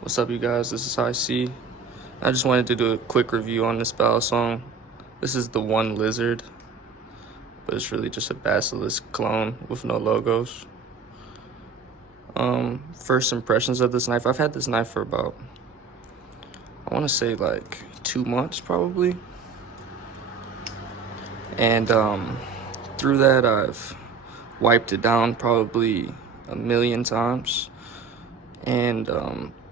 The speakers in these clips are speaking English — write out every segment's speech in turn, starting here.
What's up, you guys? This is IC. I just wanted to do a quick review on this Balisong. This is the One Lizard, but it's really just a Basilisk clone with no logos. First impressions of this knife. I've had this knife for about, I want to say like 2 months probably. And through that, I've wiped it down probably 1,000,000 times. And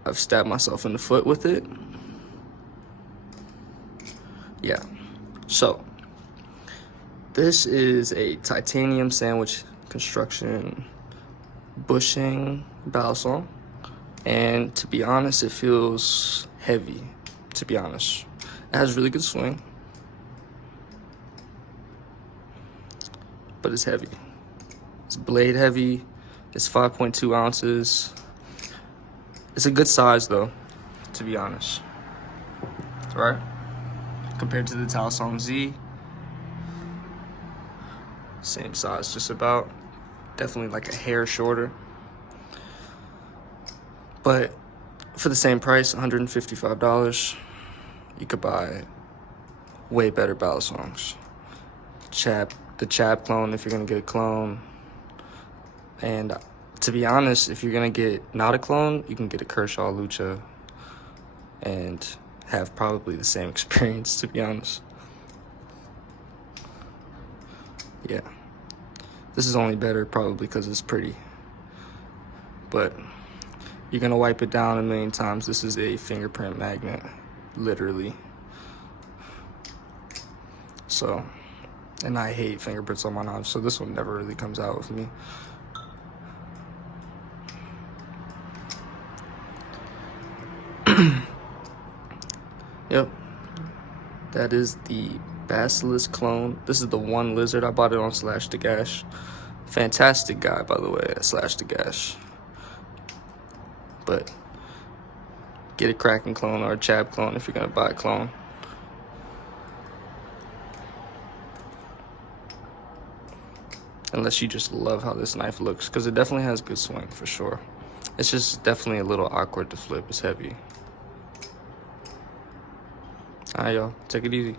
I've stabbed myself in the foot with it. Yeah, so this is a titanium sandwich construction bushing Balisong, and to be honest, it feels heavy. To be honest, it has really good swing, but it's heavy. It's blade heavy. It's 5.2 ounces. It's a good size though, to be honest, right? Compared to the Balisong Z, same size, just about. Definitely like a hair shorter. But for the same price, $155, you could buy way better Balisongs. The Chab clone if you're gonna get a clone. And to be honest, if you're gonna get not a clone, you can get a Kershaw Lucha and have probably the same experience, to be honest. Yeah. This is only better probably because it's pretty. But you're gonna wipe it down 1,000,000 times. This is a fingerprint magnet, literally. So, and I hate fingerprints on my knives, so this one never really comes out with me. Yep, that is the Basilisk clone. This is the One Lizard. I bought it on /TheGash. Fantastic guy, by the way, at /TheGash. But get a Kraken clone or a Chab clone if you're gonna buy a clone. Unless you just love how this knife looks, because it definitely has good swing for sure. It's just definitely a little awkward to flip. It's heavy. All right, y'all, take it easy.